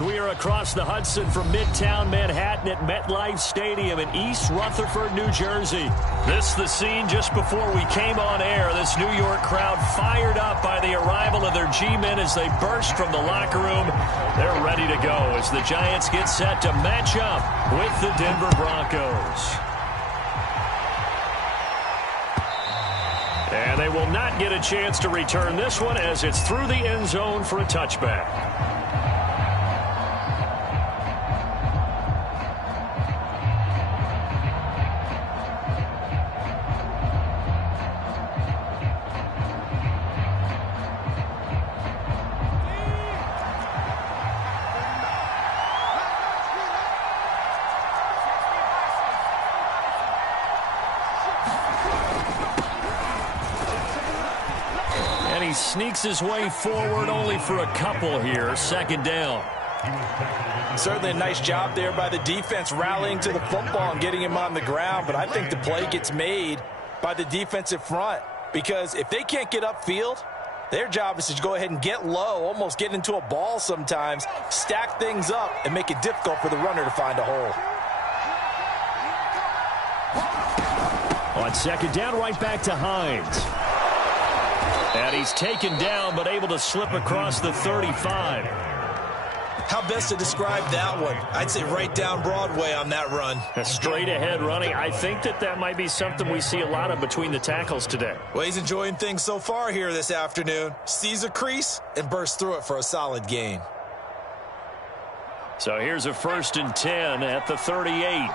We are across the Hudson from Midtown Manhattan at MetLife Stadium in East Rutherford, New Jersey. This is the scene just before we came on air. This New York crowd fired up by the arrival of their G-men as they burst from the locker room. They're ready to go as the Giants get set to match up with the Denver Broncos. And they will not get a chance to return this one as it's through the end zone for a touchback. He sneaks his way forward only for a couple here. Second down. Certainly a nice job there by the defense rallying to the football and getting him on the ground. But I think the play gets made by the defensive front because if they can't get upfield, their job is to go ahead and get low, almost get into a ball sometimes, stack things up, and make it difficult for the runner to find a hole. On second down, right back to Hines. And he's taken down, but able to slip across the 35. How best to describe that one? I'd say right down Broadway on that run. A straight ahead running. I think that might be something we see a lot of between the tackles today. Well, he's enjoying things so far here this afternoon. Sees a crease and bursts through it for a solid gain. So here's a 1st and 10 at the 38.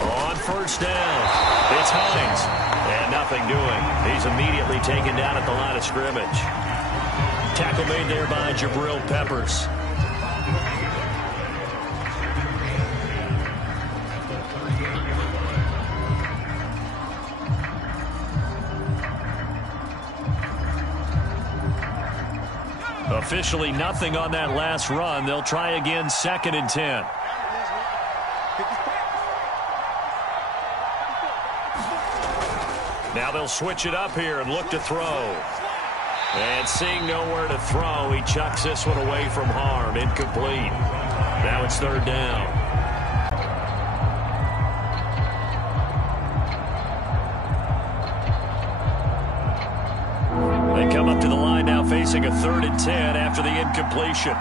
On first down. It's Hines, and nothing doing. He's immediately taken down at the line of scrimmage. Tackle made there by Jabril Peppers. Officially nothing on that last run. They'll try again 2nd and 10. Now they'll switch it up here and look to throw. And seeing nowhere to throw, he chucks this one away from harm. Incomplete. Now it's 3rd down. They come up to the line now facing a 3rd and 10 after the incompletion.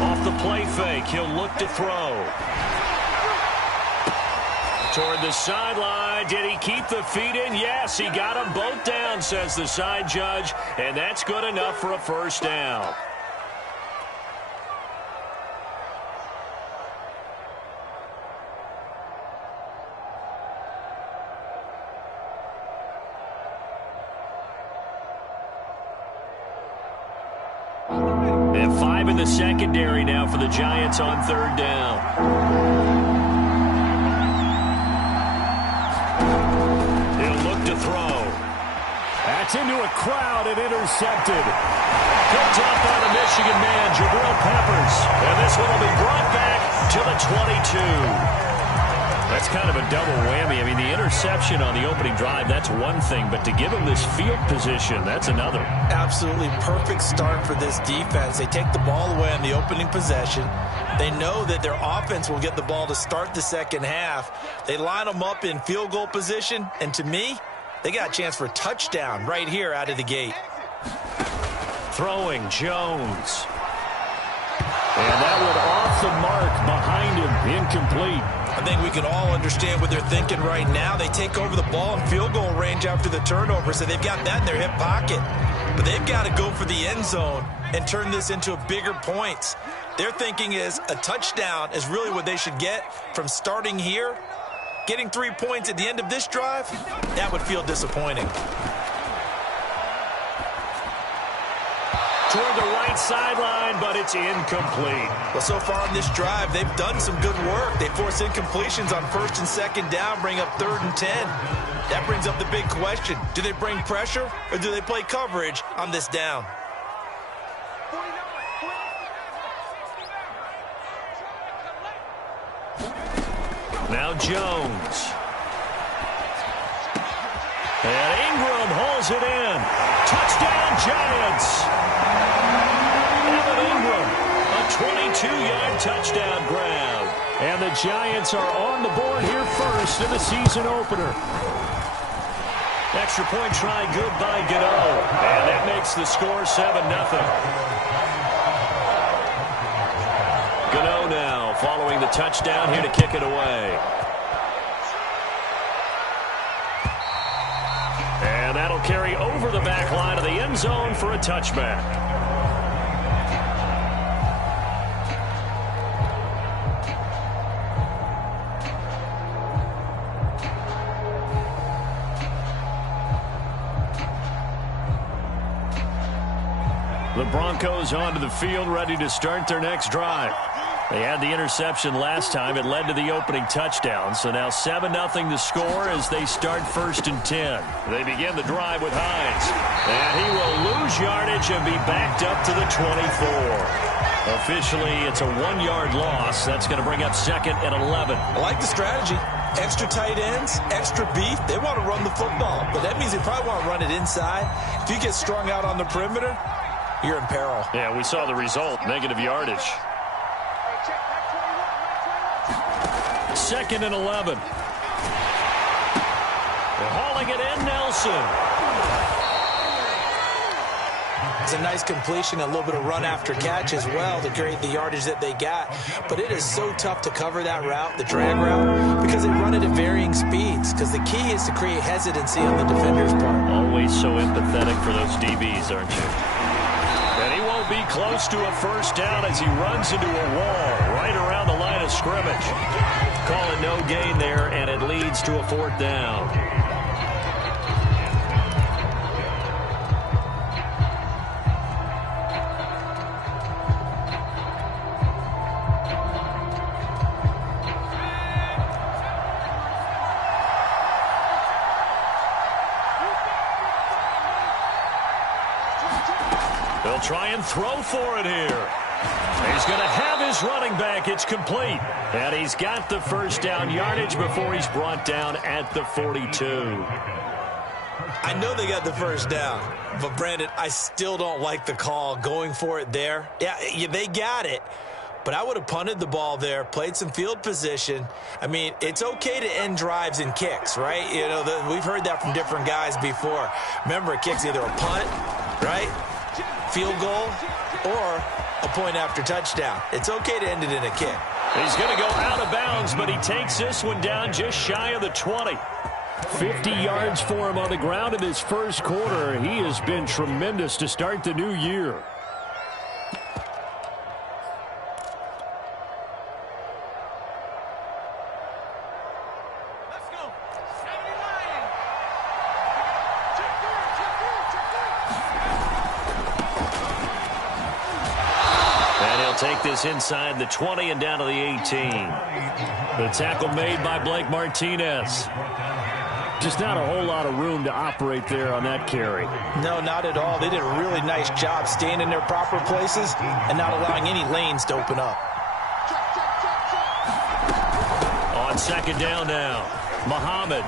Off the play fake, he'll look to throw. Toward the sideline. Did he keep the feet in? Yes, he got them both down, says the side judge, and that's good enough for a 1st down. And 5 in the secondary now for the Giants on 3rd down. Throw. That's into a crowd and intercepted. Picked up by the Michigan man, Jabril Peppers. And this one will be brought back to the 22. That's kind of a double whammy. I mean, the interception on the opening drive, that's one thing. But to give him this field position, that's another. Absolutely perfect start for this defense. They take the ball away on the opening possession. They know that their offense will get the ball to start the second half. They line them up in field goal position. And to me, they got a chance for a touchdown right here out of the gate. Throwing Jones. And that one off the mark behind him. Incomplete. I think we can all understand what they're thinking right now. They take over the ball in field goal range after the turnover, so they've got that in their hip pocket. But they've got to go for the end zone and turn this into bigger points. Their thinking is a touchdown is really what they should get from starting here. Getting 3 points at the end of this drive, that would feel disappointing. Toward the right sideline, but it's incomplete. Well, so far on this drive, they've done some good work. They force incompletions on 1st and 2nd down, bring up 3rd and 10. That brings up the big question. Do they bring pressure or do they play coverage on this down? Now Jones. And Ingram hauls it in. Touchdown, Giants. Evan Ingram, a 22-yard touchdown grab. And the Giants are on the board here first in the season opener. Extra point try good by Gano. And that makes the score 7-0. Gano now following the touchdown here to kick it away. And that'll carry over the back line of the end zone for a touchback. The Broncos onto the field, ready to start their next drive. They had the interception last time. It led to the opening touchdown. So now 7-0 the score as they start 1st and 10. They begin the drive with Hines. And he will lose yardage and be backed up to the 24. Officially, it's a 1-yard loss. That's going to bring up 2nd and 11. I like the strategy. Extra tight ends, extra beef. They want to run the football. But that means they probably want to run it inside. If you get strung out on the perimeter, you're in peril. Yeah, we saw the result. Negative yardage. 2nd and 11. They're hauling it in, Nelson. It's a nice completion, a little bit of run after catch as well to create the yardage that they got. But it is so tough to cover that route, the drag route, because they run it at varying speeds. Because the key is to create hesitancy on the defender's part. Always so empathetic for those DBs, aren't you? And he won't be close to a first down as he runs into a wall right around the line of scrimmage. Call it no gain there, and it leads to a 4th down. They'll try and throw for it here. He's going to have his running back. It's complete. And he's got the first down yardage before he's brought down at the 42. I know they got the first down, but Brandon, I still don't like the call going for it there. Yeah, they got it, but I would have punted the ball there, played some field position. I mean, it's okay to end drives and kicks, right? You know, we've heard that from different guys before. Remember, a kick's either a punt, right, field goal, or a point after touchdown. It's okay to end it in a kick. He's going to go out of bounds, but he takes this one down just shy of the 20. 50 yards for him on the ground in his first quarter. He has been tremendous to start the new year. Take this inside the 20 and down to the 18. The tackle made by Blake Martinez. Just not a whole lot of room to operate there on that carry. No, not at all. They did a really nice job staying in their proper places and not allowing any lanes to open up. On 2nd down now, Muhammad.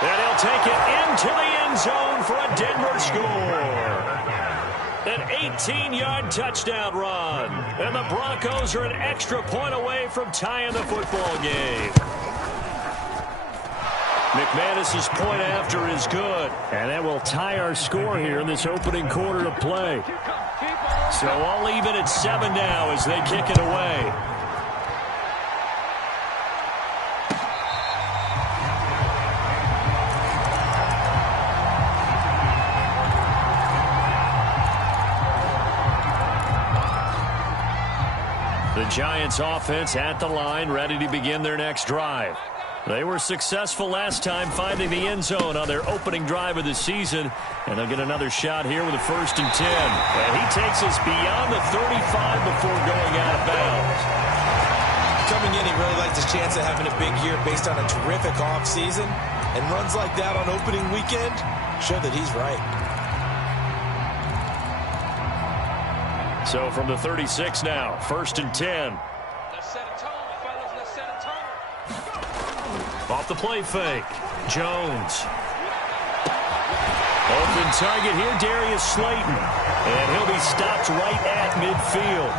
And he'll take it into the end zone for a Denver score. An 18-yard touchdown run. And the Broncos are an extra point away from tying the football game. McManus's point after is good. And that will tie our score here in this opening quarter of play. So all even at 7 now as they kick it away. The Giants offense at the line, ready to begin their next drive. They were successful last time finding the end zone on their opening drive of the season, and they'll get another shot here with a 1st and 10. And he takes us beyond the 35 before going out of bounds. Coming in, he really likes his chance of having a big year based on a terrific offseason, and runs like that on opening weekend show that he's right. So from the 36 now, 1st and 10. Let's set a tone, fellas. Let's set a tone. Off the play fake. Jones. Open target here, Darius Slayton. And he'll be stopped right at midfield.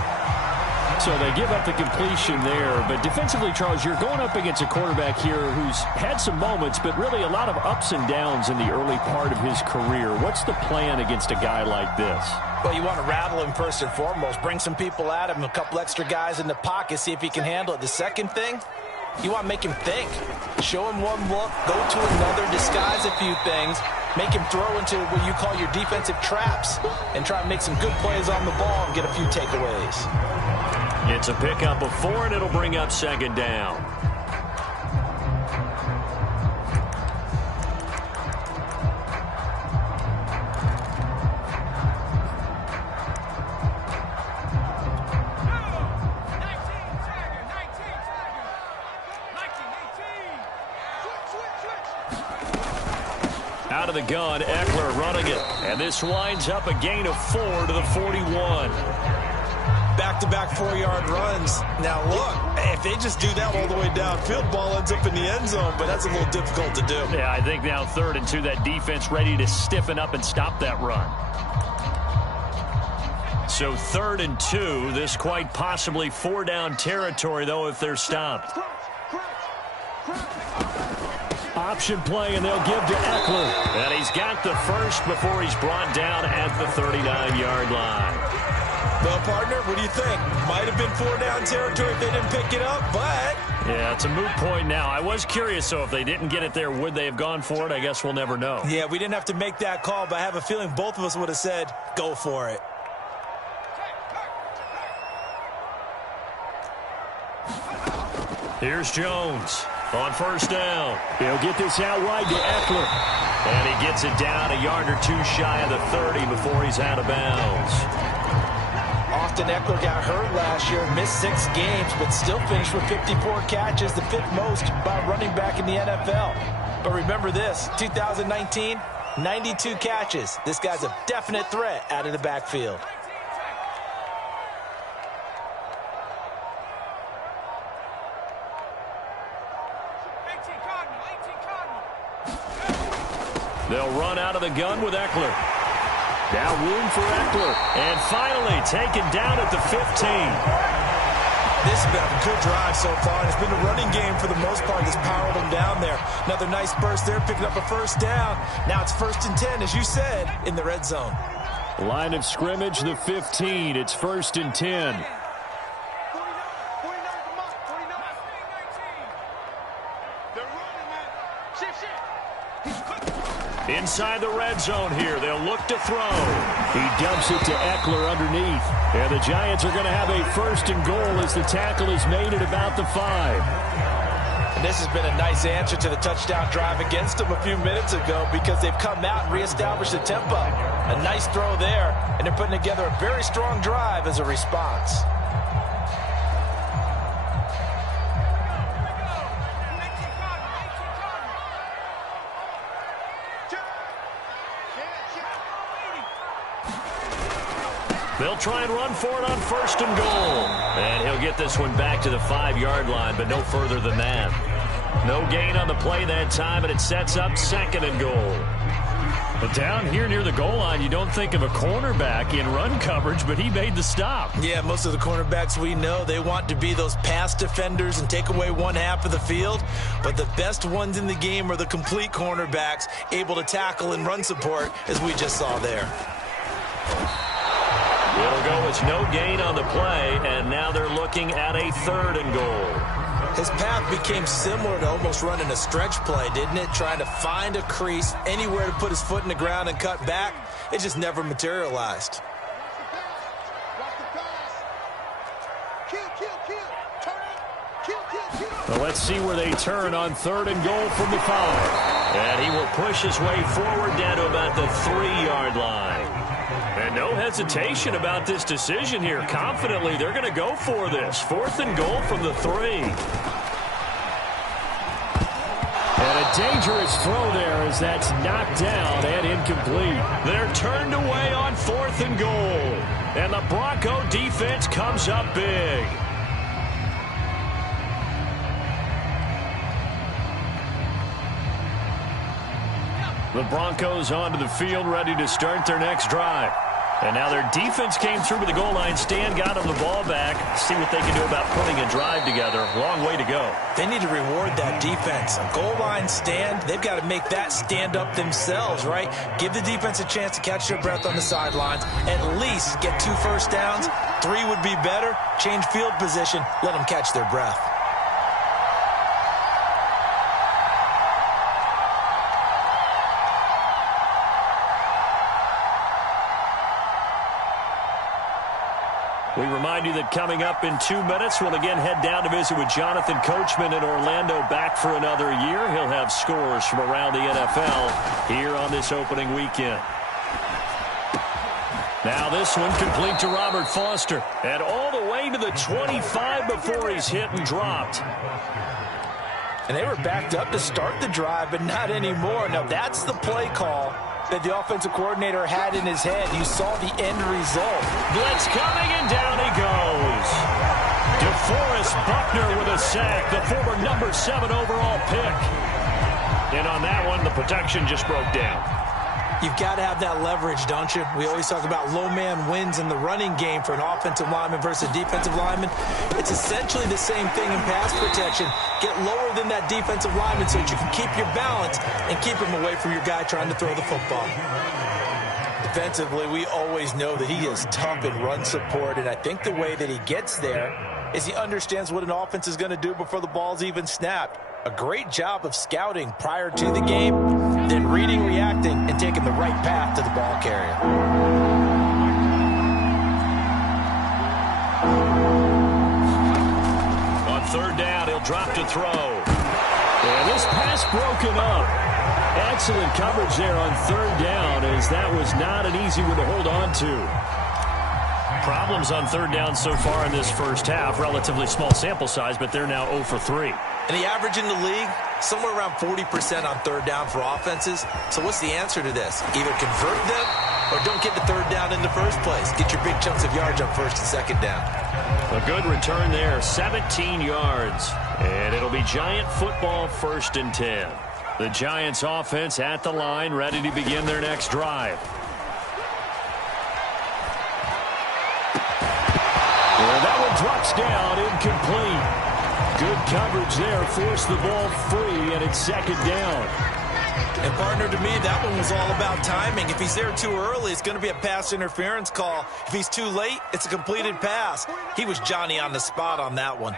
So they give up the completion there. But defensively, Charles, you're going up against a quarterback here who's had some moments, but really a lot of ups and downs in the early part of his career. What's the plan against a guy like this? Well, you want to rattle him first and foremost. Bring some people at him, a couple extra guys in the pocket, see if he can handle it. The second thing, you want to make him think. Show him one look, go to another, disguise a few things, make him throw into what you call your defensive traps, and try and make some good plays on the ball and get a few takeaways. It's a pickup of 4, and it'll bring up second down. Out of the gun, Eckler running it. And this winds up a gain of 4 to the 41. Back-to-back 4-yard runs. Now, look, if they just do that all the way downfield, ball ends up in the end zone, but that's a little difficult to do. Yeah, I think now 3rd and 2, that defense ready to stiffen up and stop that run. So 3rd and 2, this quite possibly 4-down territory, though, if they're stopped. Option play, and they'll give to Eckler. And he's got the first before he's brought down at the 39-yard line. Well, partner, what do you think? Might have been 4-down territory if they didn't pick it up, but... Yeah, it's a moot point now. I was curious, so if they didn't get it there, would they have gone for it? I guess we'll never know. Yeah, we didn't have to make that call, but I have a feeling both of us would have said, go for it. Here's Jones on 1st down. He'll get this out wide to Eckler. And he gets it down a yard or 2 shy of the 30 before he's out of bounds. Austin Eckler got hurt last year, missed 6 games, but still finished with 54 catches, the 5th most by a running back in the NFL. But remember this, 2019, 92 catches. This guy's a definite threat out of the backfield. They'll run out of the gun with Eckler. Now room for Eckler. And finally taken down at the 15. This has been a good drive so far, and it's been a running game for the most part that's powered them down there. Another nice burst there, picking up a 1st down. Now it's 1st and 10, as you said, in the red zone. Line of scrimmage, the 15. It's 1st and 10. Inside the red zone here. They'll look to throw. He dumps it to Eckler underneath. And the Giants are going to have a 1st and goal as the tackle is made at about the 5. And this has been a nice answer to the touchdown drive against them a few minutes ago because they've come out and reestablished the tempo. A nice throw there, and they're putting together a very strong drive as a response. They'll try and run for it on 1st and goal. And he'll get this one back to the 5-yard line, but no further than that. No gain on the play that time, and it sets up 2nd and goal. But down here near the goal line, you don't think of a cornerback in run coverage, but he made the stop. Yeah, most of the cornerbacks we know, they want to be those pass defenders and take away one half of the field. But the best ones in the game are the complete cornerbacks, able to tackle and run support, as we just saw there. It'll go as no gain on the play, and now they're looking at a 3rd and goal. His path became similar to almost running a stretch play, didn't it? Trying to find a crease, anywhere to put his foot in the ground and cut back. It just never materialized. Well, let's see where they turn on 3rd and goal from the 5. And he will push his way forward down to about the 3-yard line. And no hesitation about this decision here. Confidently, they're going to go for this. 4th and goal from the 3. And a dangerous throw there as that's knocked down and incomplete. They're turned away on 4th and goal. And the Bronco defense comes up big. The Broncos onto the field, ready to start their next drive. And now their defense came through to the goal line stand, got them the ball back. See what they can do about putting a drive together. Long way to go. They need to reward that defense. A goal line stand, they've got to make that stand up themselves, right? Give the defense a chance to catch their breath on the sidelines. At least get 2 first downs. 3 would be better. Change field position. Let them catch their breath. We remind you that coming up in 2 minutes, we'll again head down to visit with Jonathan Coachman in Orlando, back for another year. He'll have scores from around the NFL here on this opening weekend. Now this one complete to Robert Foster. And all the way to the 25 before he's hit and dropped. And they were backed up to start the drive, but not anymore. Now that's the play call that the offensive coordinator had in his head. You saw the end result. Blitz coming, and down he goes. DeForest Buckner with a sack, the former number 7 overall pick. And on that one, the protection just broke down. You've got to have that leverage, don't you? We always talk about low man wins in the running game for an offensive lineman versus defensive lineman. It's essentially the same thing in pass protection. Get lower than that defensive lineman so that you can keep your balance and keep him away from your guy trying to throw the football. Defensively, we always know that he is tough in run support, and I think the way that he gets there is he understands what an offense is going to do before the ball's even snapped. A great job of scouting prior to the game, then reading, reacting, and taking the right path to the ball carrier. On 3rd down, he'll drop to throw. And this pass broken up. Excellent coverage there on 3rd down, as that was not an easy one to hold on to. Problems on 3rd down so far in this first half. Relatively small sample size, but they're now 0 for 3. And the average in the league, somewhere around 40% on 3rd down for offenses. So what's the answer to this? Either convert them or don't get the 3rd down in the first place. Get your big chunks of yards on 1st and 2nd down. A good return there, 17 yards. And it'll be Giant football, 1st and 10. The Giants offense at the line, ready to begin their next drive. And that one drops down, incomplete. Good coverage there, forced the ball free, and it's 2nd down. And partner, to me, that one was all about timing. If he's there too early, it's going to be a pass interference call. If he's too late, it's a completed pass. He was Johnny on the spot on that one.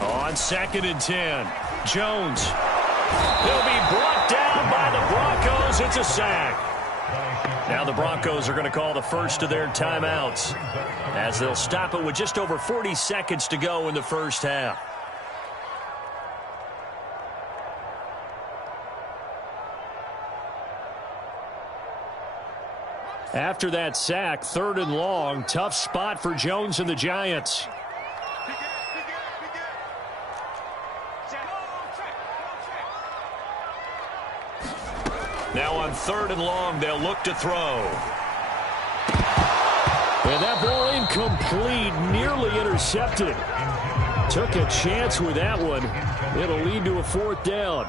On 2nd and 10, Jones. He'll be brought down by the Broncos. It's a sack. Now the Broncos are going to call the first of their timeouts, as they'll stop it with just over 40 seconds to go in the first half. After that sack, 3rd and long, tough spot for Jones and the Giants. Now on 3rd and long, they'll look to throw. And that ball incomplete, nearly intercepted. Took a chance with that one. It'll lead to a 4th down.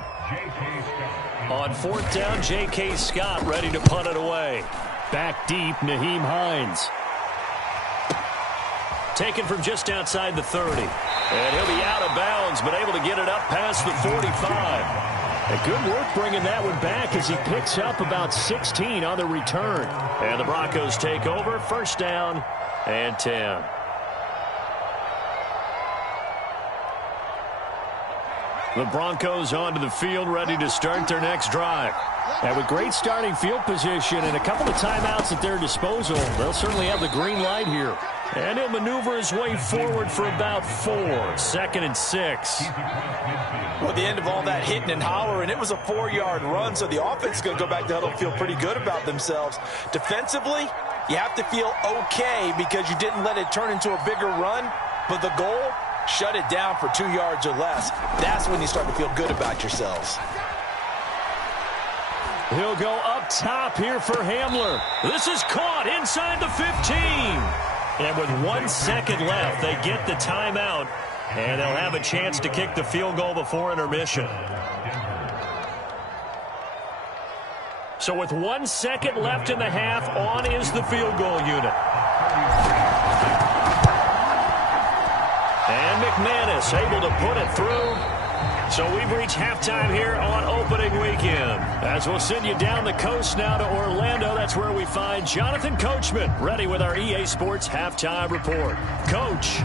On 4th down, J.K. Scott ready to punt it away. Back deep, Nyheim Hines. Taken from just outside the 30. And he'll be out of bounds, but able to get it up past the 45. A good work bringing that one back as he picks up about 16 on the return. And the Broncos take over, 1st down and 10. The Broncos onto the field, ready to start their next drive. And with great starting field position and a couple of timeouts at their disposal, they'll certainly have the green light here. And he'll maneuver his way forward for about 4. 2nd and 6. Well, at the end of all that hitting and hollering, it was a 4-yard run, so the offense is going to go back to huddle and feel pretty good about themselves. Defensively, you have to feel okay because you didn't let it turn into a bigger run, but the goal, shut it down for 2 yards or less. That's when you start to feel good about yourselves. He'll go up top here for Hamler. This is caught inside the 15. And with 1 second left, they get the timeout And they'll have a chance to kick the field goal before intermission. So with 1 second left in the half, on is the field goal unit. And McManus able to put it through. So we've reached halftime here on opening weekend. As we'll send you down the coast now to Orlando. That's where we find Jonathan Coachman ready with our EA Sports halftime report. Coach.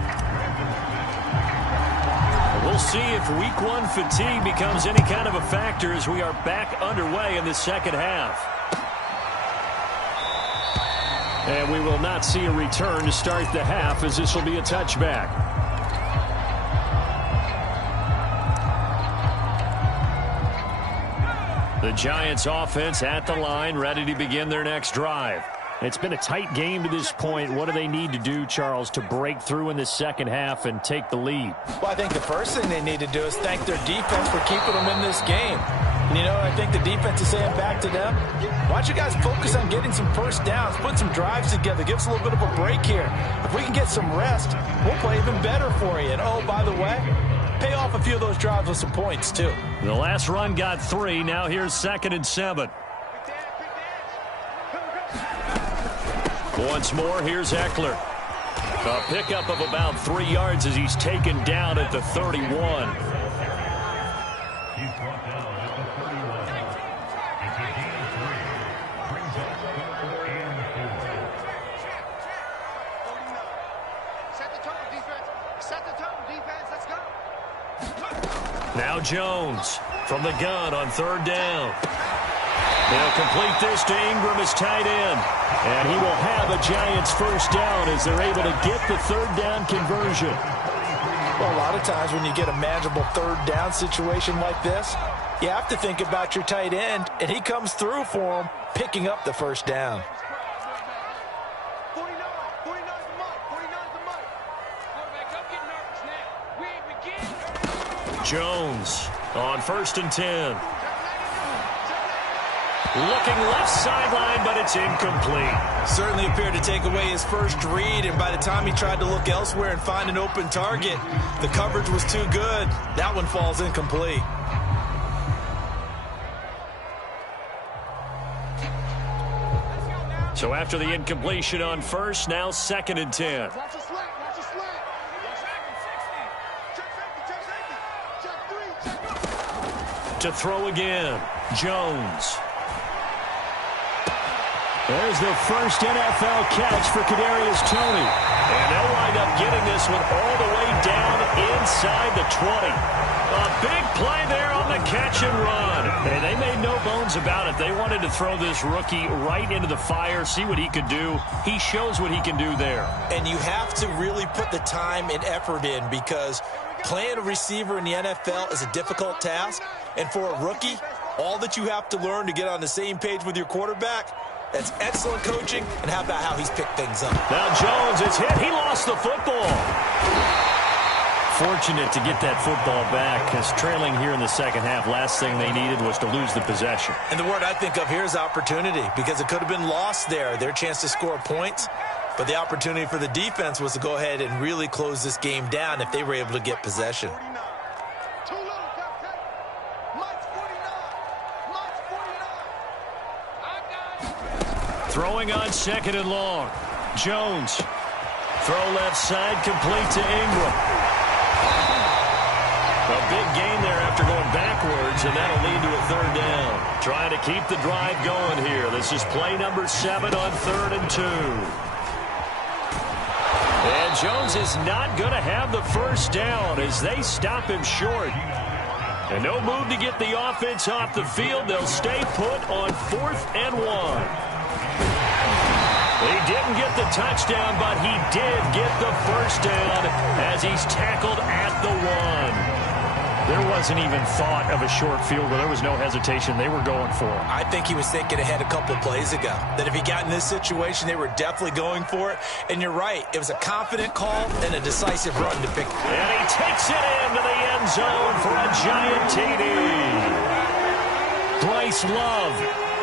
We'll see if week 1 fatigue becomes any kind of a factor as we are back underway in the second half. And we will not see a return to start the half as this will be a touchback. The Giants offense at the line, ready to begin their next drive. It's been a tight game to this point. What do they need to do, Charles, to break through in the second half and take the lead? Well, I think the first thing they need to do is thank their defense for keeping them in this game. And, you know, I think the defense is saying back to them, why don't you guys focus on getting some first downs, put some drives together, give us a little bit of a break here. If we can get some rest, we'll play even better for you. And, oh, by the way, pay off a few of those drives with some points, too. The last run got 3. Now here's 2nd and 7. Once more, here's Eckler. A pickup of about 3 yards as he's taken down at the 31. He's brought down at the 31. It's a gain of 3. Brings up 4th and 4. Set the tone, defense. Set the tone, defense. Let's go. Now Jones from the gun on 3rd down. They'll complete this to Ingram as tight end. And he will have a Giants first down as they're able to get the 3rd down conversion. Well, a lot of times when you get a manageable 3rd down situation like this, you have to think about your tight end, and he comes through for him, picking up the first down. 49 the money. 49 the money. Quarterback, don't get nervous now. We ain't begin. Jones on 1st and 10. Looking left sideline, but it's incomplete. Certainly appeared to take away his first read, and by the time he tried to look elsewhere and find an open target, the coverage was too good. That one falls incomplete. So after the incompletion on 1st, now 2nd and 10. Watch the slant. Watch the slant. Check safety. Check 3. Check 4. To throw again, Jones. There's the first NFL catch for Kadarius Toney. And they'll wind up getting this one all the way down inside the 20. A big play there on the catch and run. And they made no bones about it. They wanted to throw this rookie right into the fire, see what he could do. He shows what he can do there. And you have to really put the time and effort in, because playing a receiver in the NFL is a difficult task. And for a rookie, all that you have to learn to get on the same page with your quarterback, that's excellent coaching. And how about how he's picked things up? Now Jones is hit. He lost the football. Fortunate to get that football back, because trailing here in the second half, last thing they needed was to lose the possession. And the word I think of here is opportunity, because it could have been lost there, their chance to score points. But the opportunity for the defense was to go ahead and really close this game down if they were able to get possession. Too little, Captain. Mike's 49. Mike's 49. I got it. Throwing on 2nd and long. Jones. Throw left side, complete to Ingram. A big gain there after going backwards, and that'll lead to a 3rd down. Trying to keep the drive going here. This is play number 7 on 3rd and 2. And Jones is not going to have the first down as they stop him short. And no move to get the offense off the field. They'll stay put on 4th and 1. He didn't get the touchdown, but he did get the first down as he's tackled at the 1. There wasn't even thought of a short field goal. There was no hesitation. They were going for it. I think he was thinking ahead a couple of plays ago, that if he got in this situation, they were definitely going for it. And you're right. It was a confident call and a decisive run to pick. And he takes it into the end zone for a giant TD. Bryce Love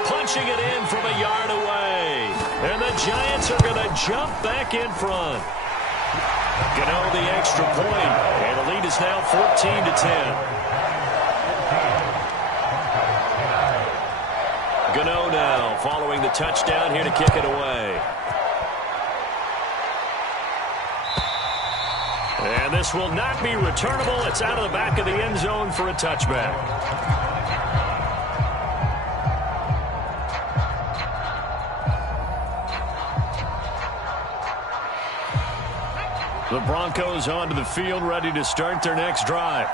punching it in from a yard away. And the Giants are going to jump back in front. Gano the extra point. And the lead is now 14-10. Gano now following the touchdown here to kick it away. And this will not be returnable. It's out of the back of the end zone for a touchback. The Broncos onto the field, ready to start their next drive.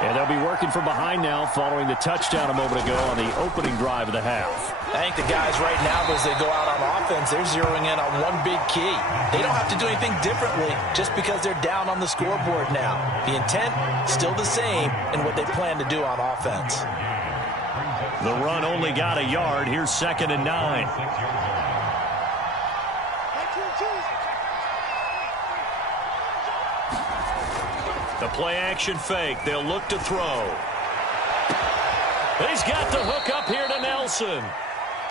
And they'll be working from behind now following the touchdown a moment ago on the opening drive of the half. I think the guys right now, as they go out on offense, they're zeroing in on one big key. They don't have to do anything differently just because they're down on the scoreboard now. The intent, still the same in what they plan to do on offense. The run only got a yard. Here's 2nd and 9. The play-action fake. They'll look to throw. He's got the hook up here to Nelson.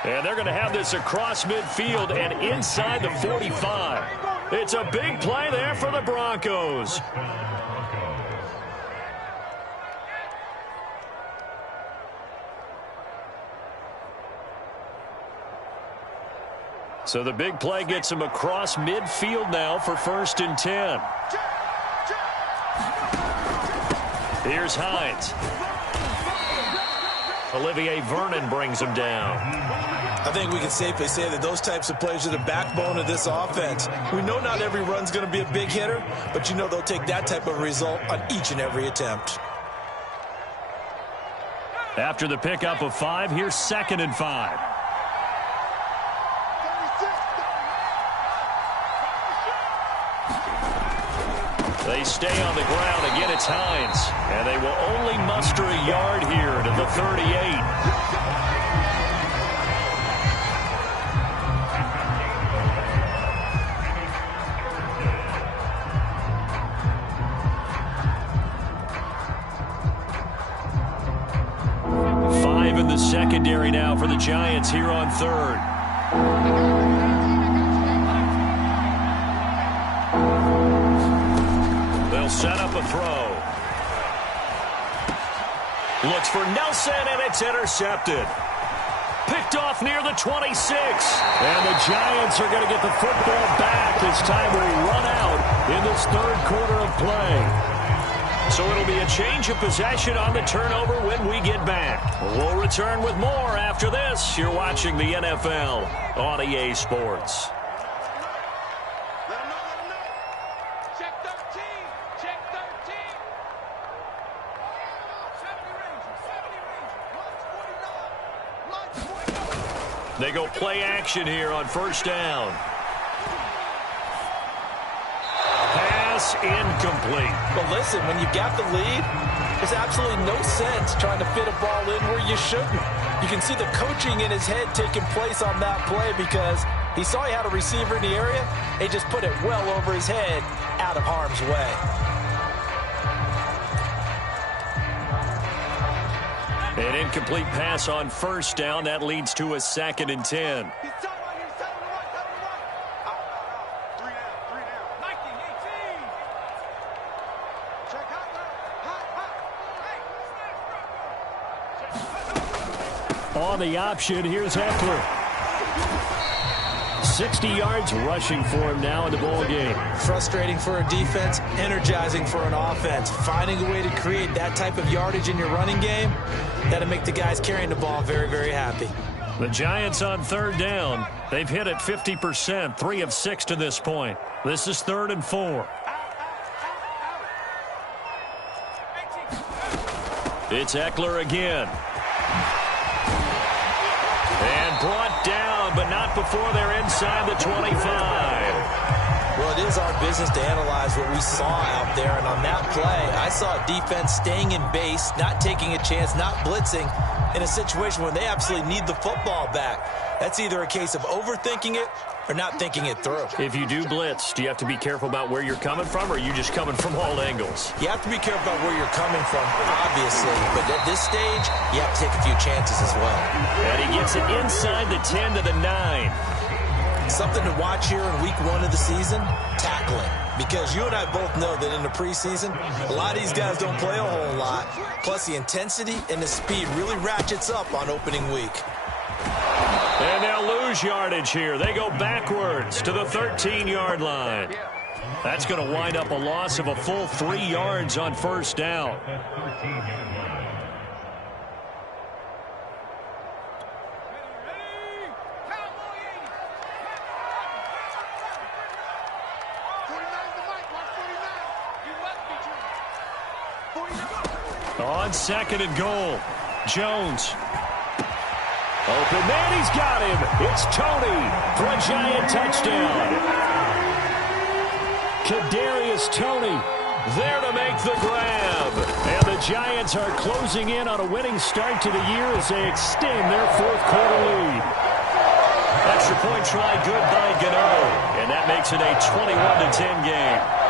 And they're going to have this across midfield and inside the 45. It's a big play there for the Broncos. So the big play gets him across midfield now for 1st and 10. Here's Hines. Olivier Vernon brings him down. I think we can safely say that those types of plays are the backbone of this offense. We know not every run's going to be a big hitter, but you know they'll take that type of result on each and every attempt. After the pickup of 5, here's 2nd and 5. They stay on the ground. Again, it's Hines. And they will only muster a yard here to the 38. Five in the secondary now for the Giants here on 3rd. Set up a throw. Looks for Nelson, and it's intercepted. Picked off near the 26. And the Giants are going to get the football back as time will run out in this 3rd quarter of play. So it'll be a change of possession on the turnover when we get back. We'll return with more after this. You're watching the NFL on EA Sports. They go play action here on 1st down. Pass incomplete. But listen, when you got the lead, there's absolutely no sense trying to fit a ball in where you shouldn't. You can see the coaching in his head taking place on that play because he saw he had a receiver in the area. They just put it well over his head out of harm's way. An incomplete pass on 1st down. That leads to a 2nd and 10. On the option, here's Eckler. 60 yards rushing for him now in the ball game. Frustrating for a defense, energizing for an offense. Finding a way to create that type of yardage in your running game, that'll make the guys carrying the ball very, very happy. The Giants on 3rd down. They've hit it 50%, 3 of 6 to this point. This is 3rd and 4. It's Eckler again. And brought down, but not before they're inside the 25. Well, it is our business to analyze what we saw out there. And on that play, I saw defense staying in base, not taking a chance, not blitzing in a situation where they absolutely need the football back. That's either a case of overthinking it or not thinking it through. If you do blitz, do you have to be careful about where you're coming from, or are you just coming from all angles? You have to be careful about where you're coming from, obviously. But at this stage, you have to take a few chances as well. And he gets it inside the 10 to the 9. Something to watch here in week 1 of the season, tackling. Because you and I both know that in the preseason, a lot of these guys don't play a whole lot. Plus, the intensity and the speed really ratchets up on opening week. And they'll lose yardage here. They go backwards to the 13-yard line. That's going to wind up a loss of a full 3 yards on first down. On second and goal, Jones. Open man, he's got him. It's Tony for a Giant touchdown. Kadarius Toney there to make the grab. And the Giants are closing in on a winning start to the year as they extend their fourth quarter lead. Extra point try good by Gano. And that makes it a 21-10 game.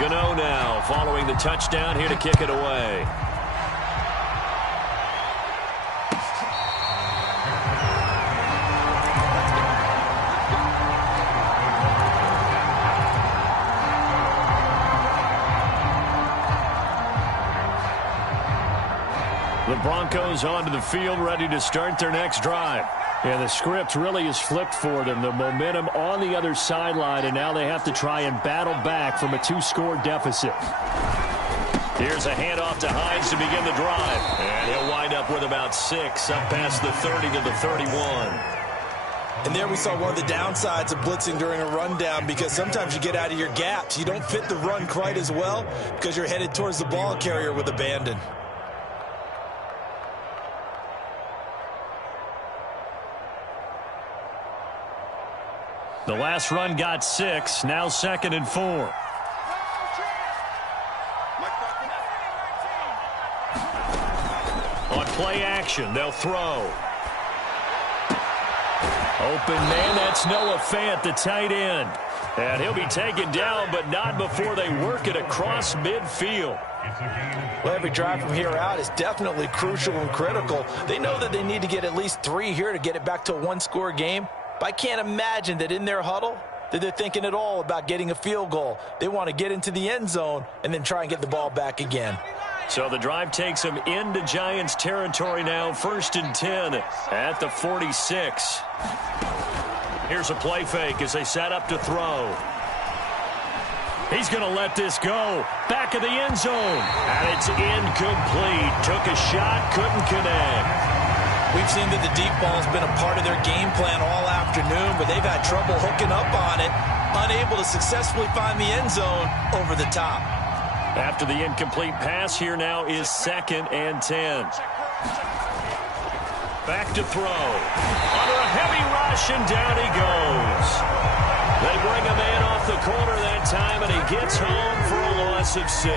Gano now following the touchdown here to kick it away. The Broncos onto the field ready to start their next drive. And the script really is flipped for them. The momentum on the other sideline, and now they have to try and battle back from a 2-score deficit. Here's a handoff to Hines to begin the drive. And he'll wind up with about 6, up past the 30 to the 31. And there we saw one of the downsides of blitzing during a rundown, because sometimes you get out of your gaps. You don't fit the run quite as well because you're headed towards the ball carrier with abandon. The last run got 6, now 2nd and 4. On play action, they'll throw. Open man, that's Noah Fant, the tight end. And he'll be taken down, but not before they work it across midfield. Well, every drive from here out is definitely crucial and critical. They know that they need to get at least 3 here to get it back to a 1-score game. But I can't imagine that in their huddle that they're thinking at all about getting a field goal. They want to get into the end zone and then try and get the ball back again. So the drive takes them into Giants territory now, 1st and 10 at the 46. Here's a play fake as they set up to throw. He's going to let this go. Back of the end zone. And it's incomplete. Took a shot, couldn't connect. We've seen that the deep ball's been a part of their game plan all afternoon, but they've had trouble hooking up on it, unable to successfully find the end zone over the top. After the incomplete pass, here now is 2nd and 10. Back to throw. Under a heavy rush, and down he goes. They bring a man off the corner that time, and he gets home for a loss of 6.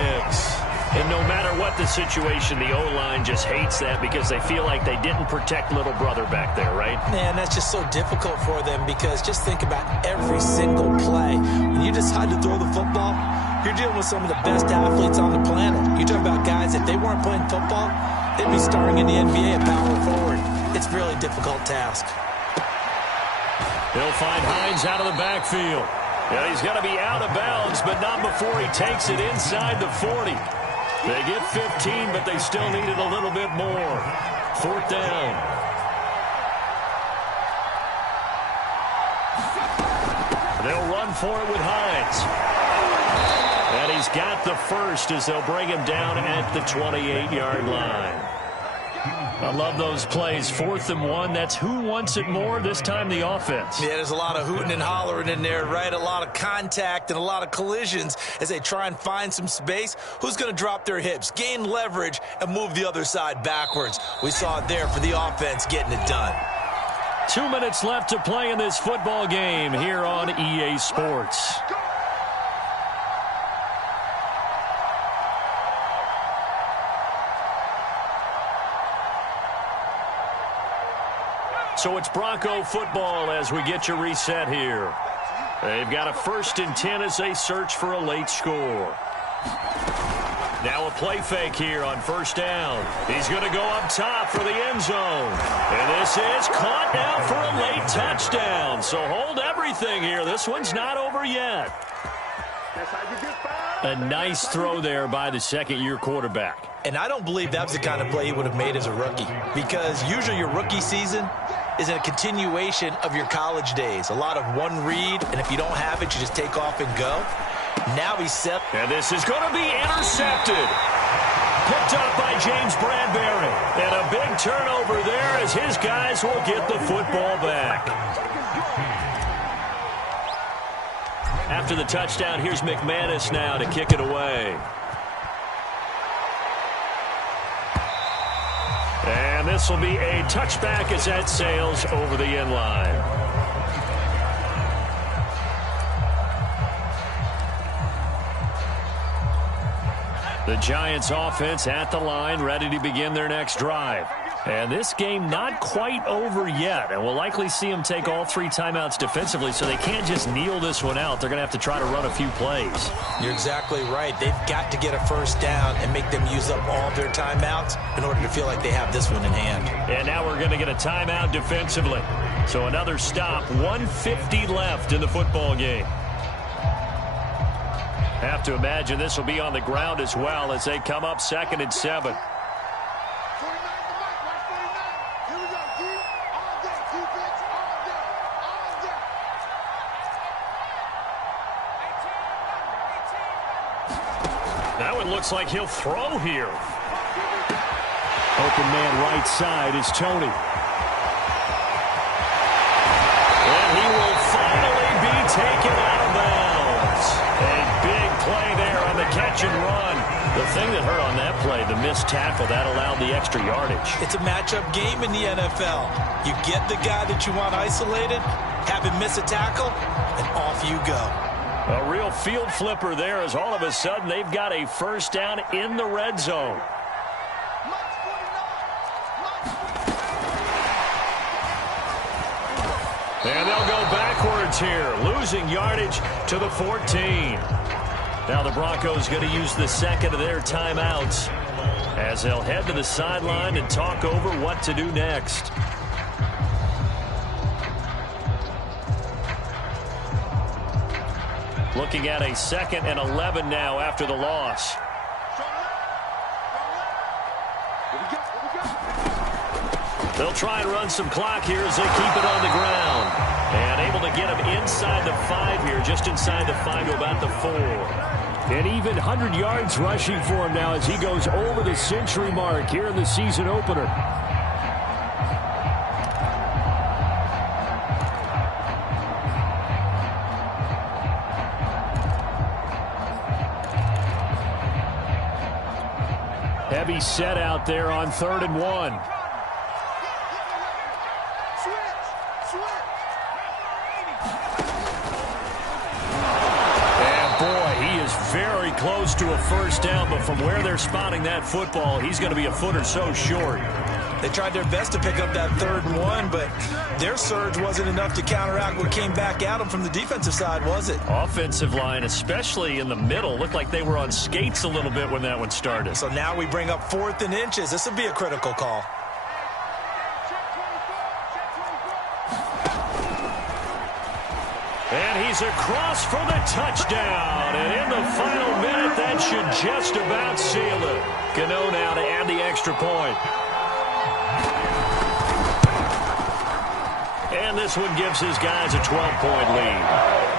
And no matter what the situation, the O-line just hates that because they feel like they didn't protect little brother back there, right? Man, that's just so difficult for them, because just think about every single play. When you decide to throw the football, you're dealing with some of the best athletes on the planet. You're talking about guys, if they weren't playing football, they'd be starring in the NBA at power forward. It's a really difficult task. He'll find Hines out of the backfield. Yeah, he's going to be out of bounds, but not before he takes it inside the 40. They get 15, but they still needed a little bit more. 4th down. They'll run for it with Hines. And he's got the first as they'll bring him down at the 28-yard line. I love those plays. 4th and 1. That's who wants it more, this time the offense. Yeah, there's a lot of hooting and hollering in there, right? A lot of contact and a lot of collisions as they try and find some space. Who's going to drop their hips, gain leverage, and move the other side backwards? We saw it there for the offense getting it done. 2 minutes left to play in this football game here on EA Sports. So it's Bronco football as we get you reset here. They've got a 1st and 10 as they search for a late score. Now a play fake here on 1st down. He's going to go up top for the end zone. And this is caught now for a late touchdown. So hold everything here. This one's not over yet. A nice throw there by the second-year quarterback. And I don't believe that was the kind of play he would have made as a rookie, because usually your rookie season is a continuation of your college days. A lot of one read, and if you don't have it, you just take off and go. Now he's set. And this is going to be intercepted. Picked up by James Bradbury. And a big turnover there as his guys will get the football back. After the touchdown, here's McManus now to kick it away. And this will be a touchback as that sails over the end line. The Giants offense at the line, ready to begin their next drive. And this game not quite over yet. And we'll likely see them take all 3 timeouts defensively, so they can't just kneel this one out. They're going to have to try to run a few plays. You're exactly right. They've got to get a 1st down and make them use up all of their timeouts in order to feel like they have this one in hand. And now we're going to get a timeout defensively. So another stop, 1:50 left in the football game. Have to imagine this will be on the ground as well as they come up 2nd and 7. That one looks like he'll throw here. Open man right side is Tony. And he will finally be taken out of bounds. A big play there on the catch and run. The thing that hurt on that play, the missed tackle, that allowed the extra yardage. It's a matchup game in the NFL. You get the guy that you want isolated, have him miss a tackle, and off you go. A real field flipper there as all of a sudden they've got a 1st down in the red zone. And they'll go backwards here, losing yardage to the 14. Now the Broncos going to use the 2nd of their timeouts as they'll head to the sideline and talk over what to do next. Looking at a 2nd and 11 now after the loss. They'll try and run some clock here as they keep it on the ground. And able to get him inside the 5 here, just inside the 5 to about the 4. And even 100 yards rushing for him now as he goes over the century mark here in the season opener. Heavy set out there on 3rd and 1. And boy, he is very close to a 1st down, but from where they're spotting that football, he's going to be a foot or so short. They tried their best to pick up that 3rd and 1, but their surge wasn't enough to counteract what came back at them from the defensive side, was it? Offensive line, especially in the middle, looked like they were on skates a little bit when that one started. So now we bring up 4th and inches. This will be a critical call. And he's across for the touchdown. And in the final minute, that should just about seal it. Gano now to add the extra point. And this one gives his guys a 12-point lead.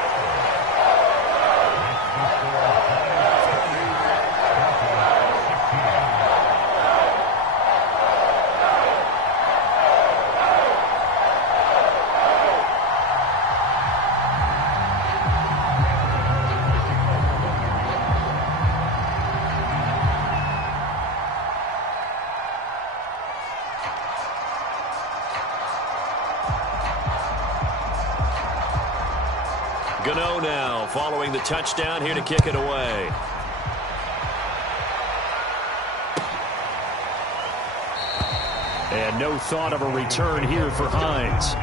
Gano now following the touchdown here to kick it away. And no thought of a return here for Hines.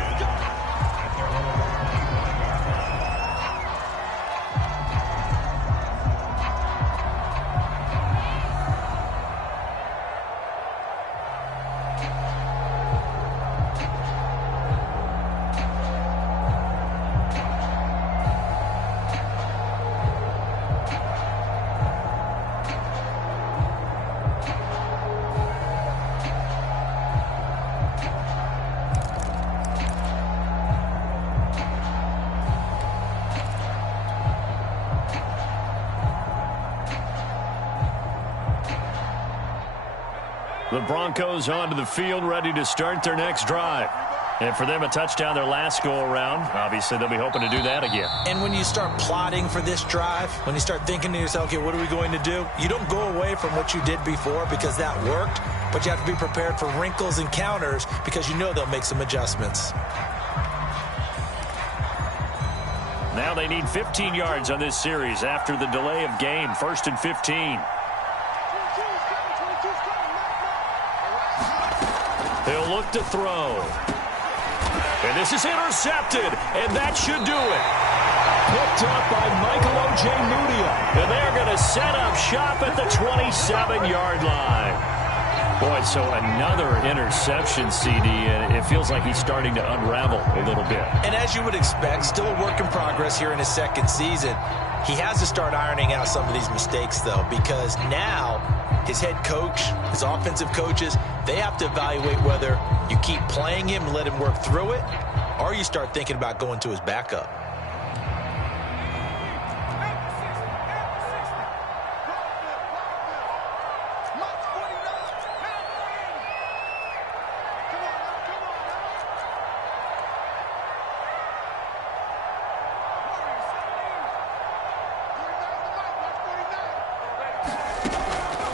The Broncos onto the field, ready to start their next drive. And for them, a touchdown their last go-around. Obviously, they'll be hoping to do that again. And when you start plotting for this drive, when you start thinking to yourself, okay, what are we going to do? You don't go away from what you did before because that worked, but you have to be prepared for wrinkles and counters because you know they'll make some adjustments. Now they need 15 yards on this series after the delay of game. 1st and 15. He'll look to throw. And this is intercepted, and that should do it. Picked up by Michael Ojemudia. And they're going to set up shop at the 27-yard line. Boy, so another interception, CD, and it feels like he's starting to unravel a little bit. And as you would expect, still a work in progress here in his second season. He has to start ironing out some of these mistakes, though, because now his head coach, his offensive coaches, they have to evaluate whether you keep playing him and let him work through it, or you start thinking about going to his backup.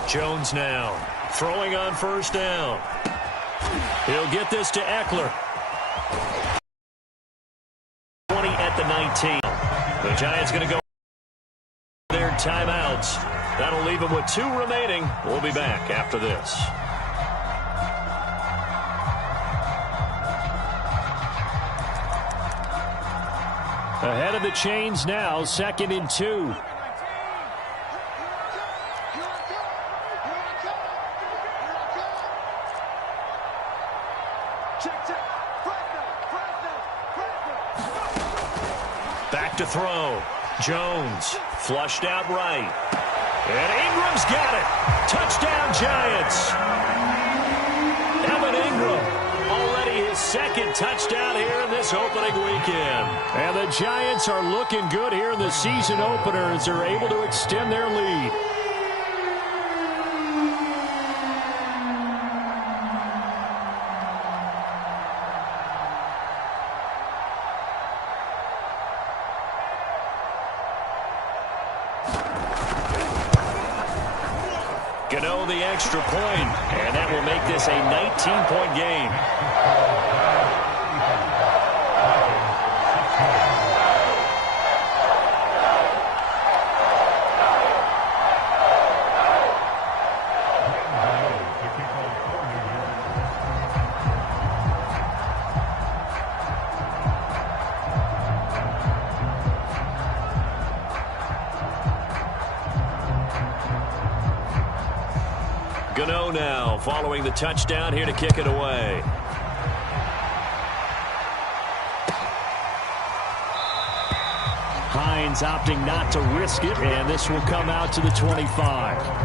Jones now throwing on first down. He'll get this to Eckler. 20 at the 19. The Giants going to go their timeouts. That'll leave them with 2 remaining. We'll be back after this. Ahead of the chains now, 2nd and 2. Back to throw. Jones flushed out right. And Ingram's got it. Touchdown, Giants. Evan Ingram, already his 2nd touchdown here in this opening weekend. And the Giants are looking good here in the season opener as they're able to extend their lead. Gano the extra point, and that will make this a 19-point game. Gano now following the touchdown here to kick it away. Hines opting not to risk it, and this will come out to the 25.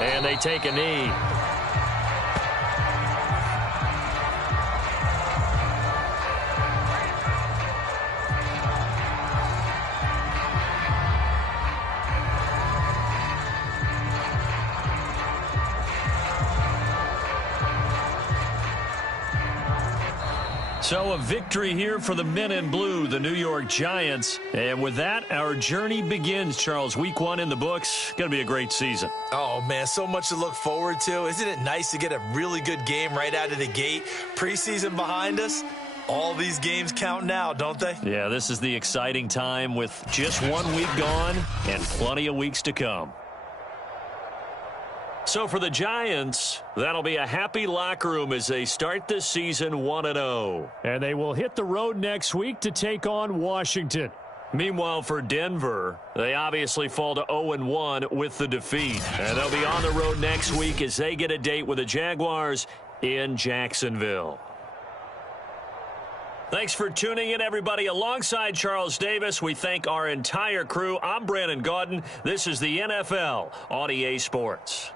And they take a knee. So a victory here for the men in blue, the New York Giants. And with that, our journey begins, Charles. Week 1 in the books. Going to be a great season. Oh, man, so much to look forward to. Isn't it nice to get a really good game right out of the gate? Preseason behind us. All these games count now, don't they? Yeah, this is the exciting time with just 1 week gone and plenty of weeks to come. So for the Giants, that'll be a happy locker room as they start this season 1-0. And they will hit the road next week to take on Washington. Meanwhile, for Denver, they obviously fall to 0-1 with the defeat. And they'll be on the road next week as they get a date with the Jaguars in Jacksonville. Thanks for tuning in, everybody. Alongside Charles Davis, we thank our entire crew. I'm Brandon Gaudin. This is the NFL on EA Sports.